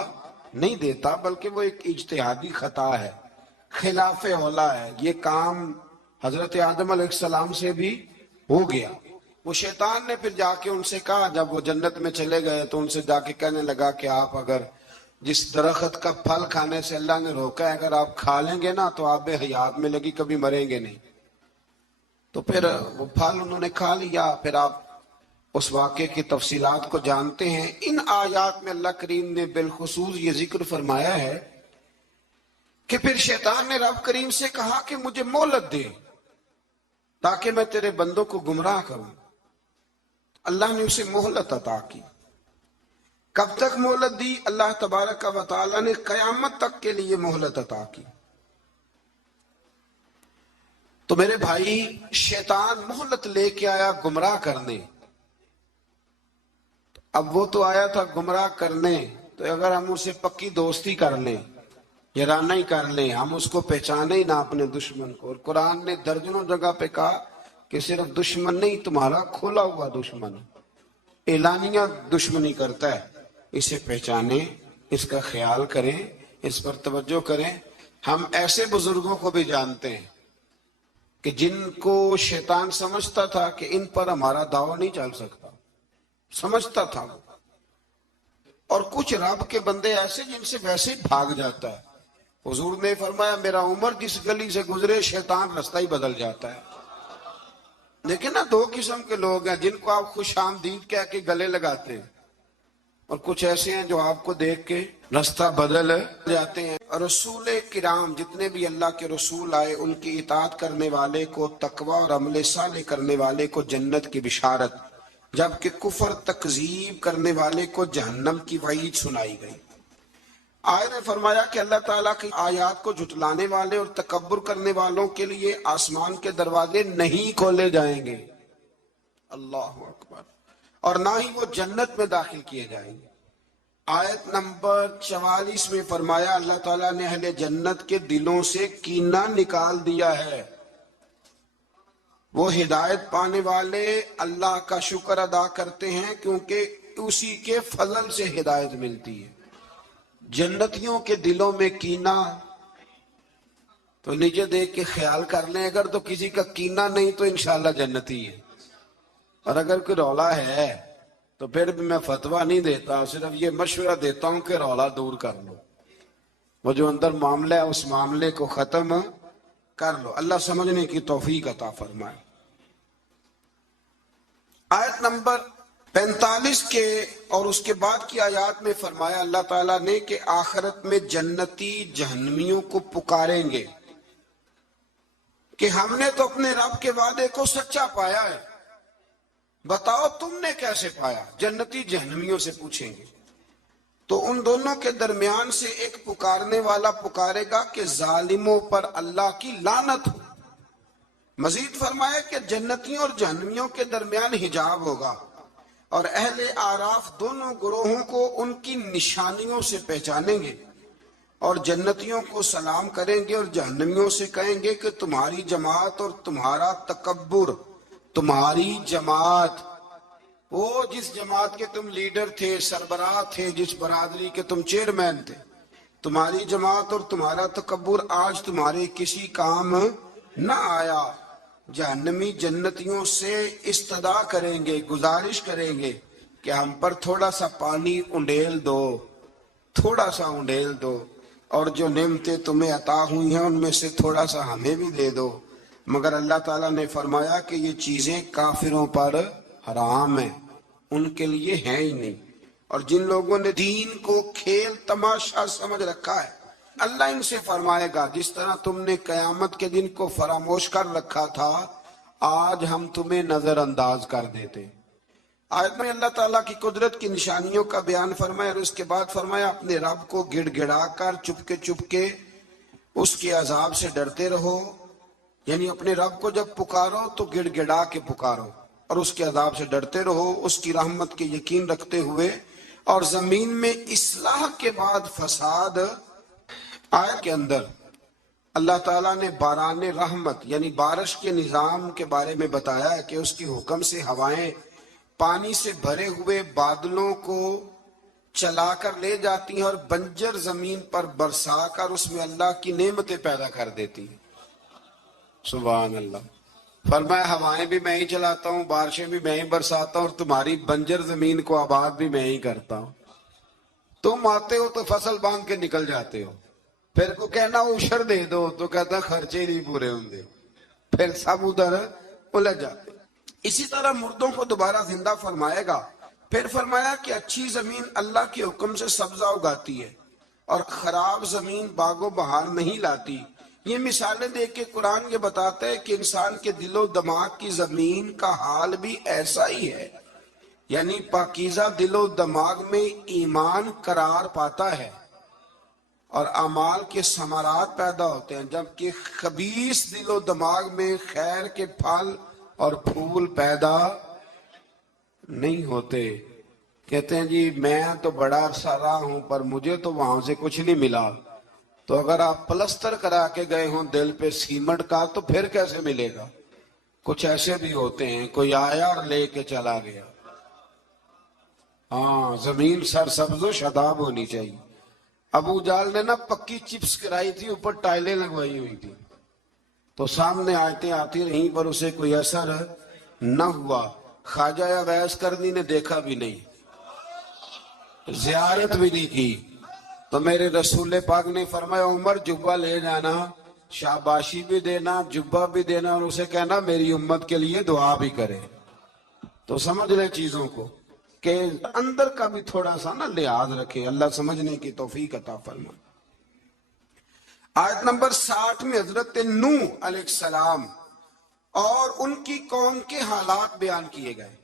نہیں دیتا، بلکہ وہ ایک اجتہادی خطا ہے، خلاف اولا ہے. یہ کام حضرت آدم علیہ السلام سے بھی ہو گیا. وہ شیطان نے پھر جا کے ان سے کہا، جب وہ جنت میں چلے گئے تو ان سے جا کے کہنے لگا کہ آپ اگر جس درخت کا پھل کھانے سے اللہ نے روکا ہے اگر آپ کھا لیں گے نا تو آپ بے حیات میں لگی، کبھی مریں گے نہیں. تو پھر وہ پھل انہوں نے کھا لیا. پھر آپ اس واقعے کی تفصیلات کو جانتے ہیں. ان آیات میں اللہ کریم نے بالخصوص یہ ذکر فرمایا ہے کہ پھر شیطان نے رب کریم سے کہا کہ مجھے مہلت دے تاکہ میں تیرے بندوں کو گمراہ کروں. اللہ نے اسے مہلت عطا کی. کب تک مہلت دی؟ اللہ تبارک و تعالی نے قیامت تک کے لیے مہلت عطا کی. تو میرے بھائی، شیطان مہلت لے کے آیا گمراہ کرنے. اب وہ تو آیا تھا گمراہ کرنے، تو اگر ہم اسے پکی دوستی کر لیں یہ رانا ہی کر لیں، ہم اس کو پہچانے ہی نہ اپنے دشمن کو۔ اور قرآن نے درجنوں جگہ پہ کہا کہ صرف دشمن نہیں، تمہارا کھولا ہوا دشمن اعلانیہ دشمنی کرتا ہے، اسے پہچانیں، اس کا خیال کریں، اس پر توجہ کریں۔ ہم ایسے بزرگوں کو بھی جانتے ہیں کہ جن کو شیطان سمجھتا تھا کہ ان پر ہمارا دعویٰ نہیں چل سکتا، سمجھتا تھا وہ۔ اور کچھ رب کے بندے ایسے جن سے ویسے ہی بھاگ جاتا ہے۔ حضور نے فرمایا میرا عمر جس گلی سے گزرے شیطان رستہ ہی بدل جاتا ہے۔ لیکن نا دو قسم کے لوگ ہیں، جن کو آپ خوش آمدید کہہ کے گلے لگاتے ہیں، اور کچھ ایسے ہیں جو آپ کو دیکھ کے رستہ بدل جاتے ہیں۔ رسول کرام جتنے بھی اللہ کے رسول آئے، ان کی اطاعت کرنے والے کو تقوی اور عمل صالح کرنے والے کو جنت کی بشارت، جبکہ کفر تکذیب کرنے والے کو جہنم کی وعید سنائی گئی۔ آیت نے فرمایا کہ اللہ تعالیٰ کی آیات کو جھٹلانے والے اور تکبر کرنے والوں کے لیے آسمان کے دروازے نہیں کھولے جائیں گے، اللہ اکبر، اور نہ ہی وہ جنت میں داخل کیے جائیں گے۔ آیت نمبر 44 میں فرمایا اللہ تعالیٰ نے اہل جنت کے دلوں سے کینہ نکال دیا ہے، وہ ہدایت پانے والے اللہ کا شکر ادا کرتے ہیں کیونکہ اسی کے فضل سے ہدایت ملتی ہے۔ جنتیوں کے دلوں میں کینہ، تو نیچے دیکھ کے خیال کر لیں، اگر تو کسی کا کینہ نہیں تو انشاءاللہ جنتی ہے، اور اگر کوئی رولا ہے تو پھر بھی میں فتویٰ نہیں دیتا، صرف یہ مشورہ دیتا ہوں کہ رولا دور کر لو، وہ جو اندر معاملہ ہے اس معاملے کو ختم کر لو۔ اللہ سمجھنے کی توفیق عطا فرمائے۔ آیت نمبر 45 کے اور اس کے بعد کی آیات میں فرمایا اللہ تعالیٰ نے کہ آخرت میں جنتی جہنمیوں کو پکاریں گے کہ ہم نے تو اپنے رب کے وعدے کو سچا پایا ہے، بتاؤ تم نے کیسے پایا؟ جنتی جہنمیوں سے پوچھیں گے۔ تو ان دونوں کے درمیان سے ایک پکارنے والا پکارے گا کہ ظالموں پر اللہ کی لعنت ہو۔ مزید فرمایا کہ جنتیوں اور جہنمیوں کے درمیان حجاب ہوگا، اور اہل اعراف دونوں گروہوں کو ان کی نشانیوں سے پہچانیں گے، اور جنتیوں کو سلام کریں گے اور جہنمیوں سے کہیں گے کہ تمہاری جماعت اور تمہارا تکبر، تمہاری جماعت، وہ جس جماعت کے تم لیڈر تھے، سربراہ تھے، جس برادری کے تم چیئرمین تھے، تمہاری جماعت اور تمہارا تکبر آج تمہارے کسی کام نہ آیا۔ جہنمی جنتیوں سے استدعا کریں گے، گزارش کریں گے کہ ہم پر تھوڑا سا پانی انڈیل دو، تھوڑا سا انڈیل دو، اور جو نعمتیں تمہیں عطا ہوئی ہیں ان میں سے تھوڑا سا ہمیں بھی دے دو۔ مگر اللہ تعالیٰ نے فرمایا کہ یہ چیزیں کافروں پر حرام ہیں، ان کے لیے ہیں ہی نہیں۔ اور جن لوگوں نے دین کو کھیل تماشا سمجھ رکھا ہے، اللہ ان سے فرمائے گا جس طرح تم نے قیامت کے دن کو فراموش کر رکھا تھا، آج ہم تمہیں نظر انداز کر دیتے۔ آیت میں اللہ تعالیٰ کی قدرت کی نشانیوں کا بیان فرمایا، اور اس کے بعد فرمایا اپنے رب کو گڑ گڑا کر چپ کے اس کے عذاب سے ڈرتے رہو، یعنی اپنے رب کو جب پکارو تو گڑ گڑا کے پکارو اور اس کے عذاب سے ڈرتے رہو، اس کی رحمت کے یقین رکھتے ہوئے، اور زمین میں اصلاح کے بعد فساد۔ آیت کے اندر اللہ تعالیٰ نے باران رحمت یعنی بارش کے نظام کے بارے میں بتایا ہے کہ اس کی حکم سے ہوائیں پانی سے بھرے ہوئے بادلوں کو چلا کر لے جاتی ہیں اور بنجر زمین پر برسا کر اس میں اللہ کی نعمتیں پیدا کر دیتی ہیں۔ سبحان اللہ۔ فرمایا ہوائیں بھی میں ہی چلاتا ہوں، بارشیں بھی میں ہی برساتا ہوں، اور تمہاری بنجر زمین کو آباد بھی میں ہی کرتا ہوں۔ تم آتے ہو تو فصل باندھ کے نکل جاتے ہو، پھر کو کہنا عشر دے دو تو کہتا خرچے نہیں پورے ہوں گے، پھر سب ادھر الجھ جاتے۔ اسی طرح مردوں کو دوبارہ زندہ فرمائے گا۔ پھر فرمایا کہ اچھی زمین اللہ کے حکم سے سبزہ اگاتی ہے اور خراب زمین باغ و بہار نہیں لاتی۔ یہ مثالیں دے کے قرآن یہ بتاتا ہے کہ انسان کے دل و دماغ کی زمین کا حال بھی ایسا ہی ہے، یعنی پاکیزہ دل و دماغ میں ایمان قرار پاتا ہے اور اعمال کے ثمرات پیدا ہوتے ہیں، جبکہ خبیث دل و دماغ میں خیر کے پھل اور پھول پیدا نہیں ہوتے۔ کہتے ہیں جی میں تو بڑا عرصہ رہا ہوں پر مجھے تو وہاں سے کچھ نہیں ملا، تو اگر آپ پلستر کرا کے گئے ہوں دل پہ سیمنٹ کا تو پھر کیسے ملے گا؟ کچھ ایسے بھی ہوتے ہیں، کوئی آیا اور لے کے چلا گیا۔ ہاں، زمین سرسبز و شاداب ہونی چاہیے۔ ابو جال نے نا پکی چپس کرائی تھی، اوپر ٹائلیں لگوائی ہوئی تھی، تو سامنے آیتیں آتی رہیں پر اسے کوئی اثر نہ ہوا۔ خواجہ اویس کرنی نے دیکھا بھی نہیں، زیارت بھی نہیں کی، تو میرے رسول پاک نے فرمایا عمر جبہ لے جانا، شاباشی بھی دینا، جبہ بھی دینا، اور اسے کہنا میری امت کے لیے دعا بھی کرے۔ تو سمجھ لیں چیزوں کو کہ اندر کا بھی تھوڑا سا نا لحاظ رکھے، اللہ سمجھنے کی توفیق عطا فرمائے۔ آیت نمبر 60 میں حضرت نوح علیہ السلام اور ان کی قوم کے حالات بیان کیے گئے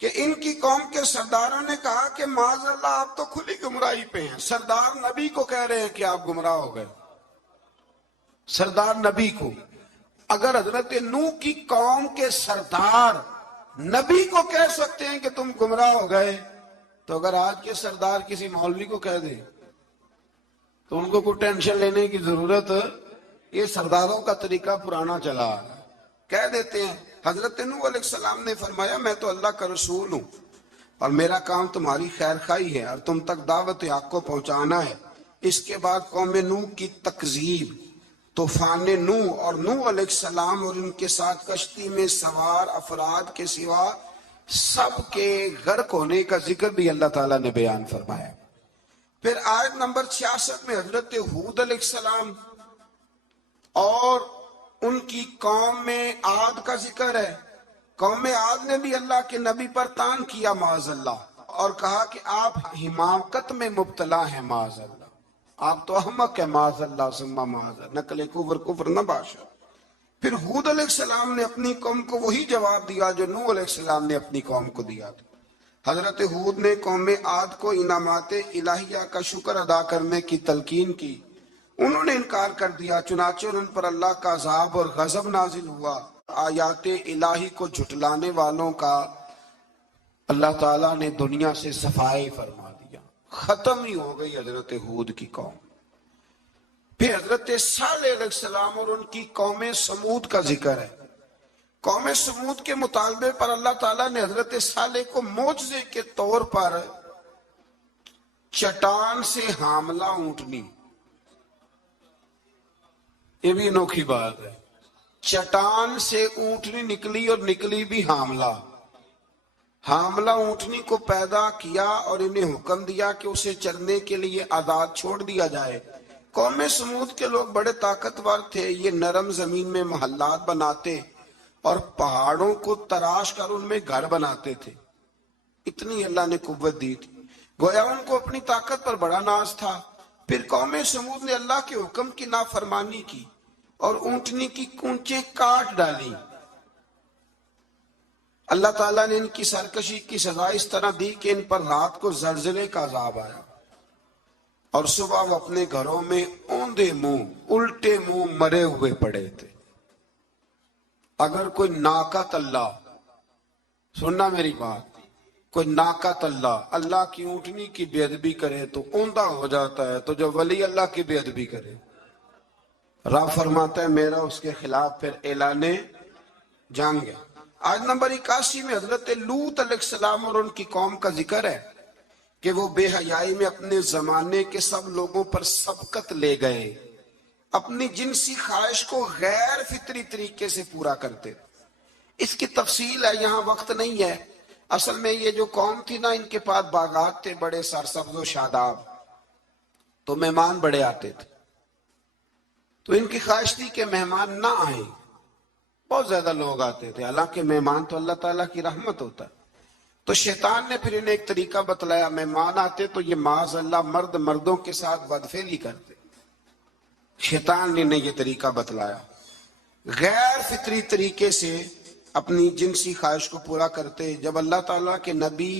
کہ ان کی قوم کے سرداروں نے کہا کہ معاذ اللہ آپ تو کھلی گمراہی پہ ہیں۔ سردار نبی کو کہہ رہے ہیں کہ آپ گمراہ ہو گئے، سردار نبی کو۔ اگر حضرت نوح کی قوم کے سردار نبی کو کہہ سکتے ہیں کہ تم گمراہ ہو گئے، تو اگر آج کے سردار کسی مولوی کو کہہ دیں تو ان کو کوئی ٹینشن لینے کی ضرورت، یہ سرداروں کا طریقہ پرانا چلا آ رہا ہے، کہہ دیتے ہیں۔ حضرت نوح علیہ السلام نے فرمایا میں تو اللہ کا رسول ہوں اور میرا کام تمہاری خیر خواہی ہے اور تم تک دعوت حق کو پہنچانا ہے۔ اس کے بعد قوم نوح کی تکذیب، طوفان نوح اور نوح علیہ السلام اور ان کے ساتھ کشتی میں سوار افراد کے سوا سب کے غرق ہونے کا ذکر بھی اللہ تعالیٰ نے بیان فرمایا۔ پھر آیت نمبر 66 میں حضرت ہود علیہ السلام اور ان کی قوم میں عاد کا ذکر ہے۔ قوم عاد نے بھی اللہ کے نبی پر طعن کیا معاذ اللہ، اور کہا کہ آپ حماقت میں مبتلا ہیں معاذ اللہ، آپ تو احمق ہیں معاذ اللہ ثم معاذ اللہ، نقل کفر کفر نہ باشا۔ پھر ہود علیہ السلام نے اپنی قوم کو وہی جواب دیا جو نوح علیہ السلام نے اپنی قوم کو دیا تھا۔ حضرت ہود نے قوم عاد کو انعامات الہیہ کا شکر ادا کرنے کی تلقین کی، انہوں نے انکار کر دیا، چنانچہ ان پر اللہ کا عذاب اور غضب نازل ہوا۔ آیات الہی کو جھٹلانے والوں کا اللہ تعالیٰ نے دنیا سے صفائی فرما دیا، ختم ہی ہو گئی حضرت ہود کی قوم۔ پھر حضرت صالح علیہ السلام اور ان کی قوم سمود کا ذکر ہے۔ قوم سمود کے مطالبے پر اللہ تعالیٰ نے حضرت صالح کو معجزے کے طور پر چٹان سے حاملہ اونٹنی، یہ بھی انوکھی بات ہے، چٹان سے اونٹنی نکلی اور نکلی بھی حاملہ۔ حاملہ اونٹنی کو پیدا کیا اور انہیں حکم دیا کہ اسے چرنے کے لیے آزاد چھوڑ دیا جائے۔ قوم سمود کے لوگ بڑے طاقتور تھے، یہ نرم زمین میں محلات بناتے اور پہاڑوں کو تراش کر ان میں گھر بناتے تھے، اتنی اللہ نے قوت دی تھی، گویا ان کو اپنی طاقت پر بڑا ناز تھا۔ پھر قوم سمود نے اللہ کے حکم کی نافرمانی کی اور اونٹنی کی کونچیں کاٹ ڈالی۔ اللہ تعالیٰ نے ان کی سرکشی کی سزا اس طرح دی کہ ان پر رات کو زلزلے کا عذاب آیا اور صبح وہ اپنے گھروں میں اوندے منہ الٹے منہ مرے ہوئے پڑے تھے۔ اگر کوئی ناقت اللہ، سننا میری بات، کوئی ناقت اللہ کی اونٹنی کی بے ادبی کرے تو اوندا ہو جاتا ہے، تو جو ولی اللہ کی بے ادبی کرے، رب فرماتا ہے میرا اس کے خلاف پھر اعلان جنگ ہے۔ آیت نمبر 81 میں حضرت لوط علیہ السلام اور ان کی قوم کا ذکر ہے کہ وہ بے حیائی میں اپنے زمانے کے سب لوگوں پر سبقت لے گئے، اپنی جنسی خواہش کو غیر فطری طریقے سے پورا کرتے۔ اس کی تفصیل ہے، یہاں وقت نہیں ہے۔ اصل میں یہ جو قوم تھی نا، ان کے پاس باغات تھے بڑے سرسبز و شاداب، تو مہمان بڑے آتے تھے، تو ان کی خواہش تھی کہ مہمان نہ آئیں، بہت زیادہ لوگ آتے تھے، حالانکہ مہمان تو اللہ تعالیٰ کی رحمت ہوتا ہے۔ تو شیطان نے پھر انہیں ایک طریقہ بتلایا، مہمان آتے تو یہ معاذ اللہ مرد مردوں کے ساتھ بدفعلی کرتے، شیطان نے انہیں یہ طریقہ بتلایا، غیر فطری طریقے سے اپنی جنسی خواہش کو پورا کرتے۔ جب اللہ تعالیٰ کے نبی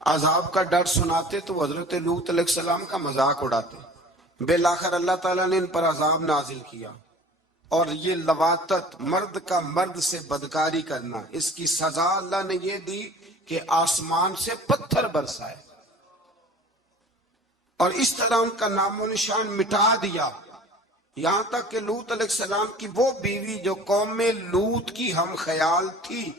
عذاب کا ڈر سناتے تو وہ حضرت لوط علیہ السلام کا مذاق اڑاتے، بالآخر اللہ تعالیٰ نے ان پر عذاب نازل کیا، اور یہ لواطت، مرد کا مرد سے بدکاری کرنا، اس کی سزا اللہ نے یہ دی کہ آسمان سے پتھر برسائے اور اس طرح ان کا نام و نشان مٹا دیا، یہاں تک کہ لوط علیہ السلام کی وہ بیوی جو قوم لوط کی ہم خیال تھی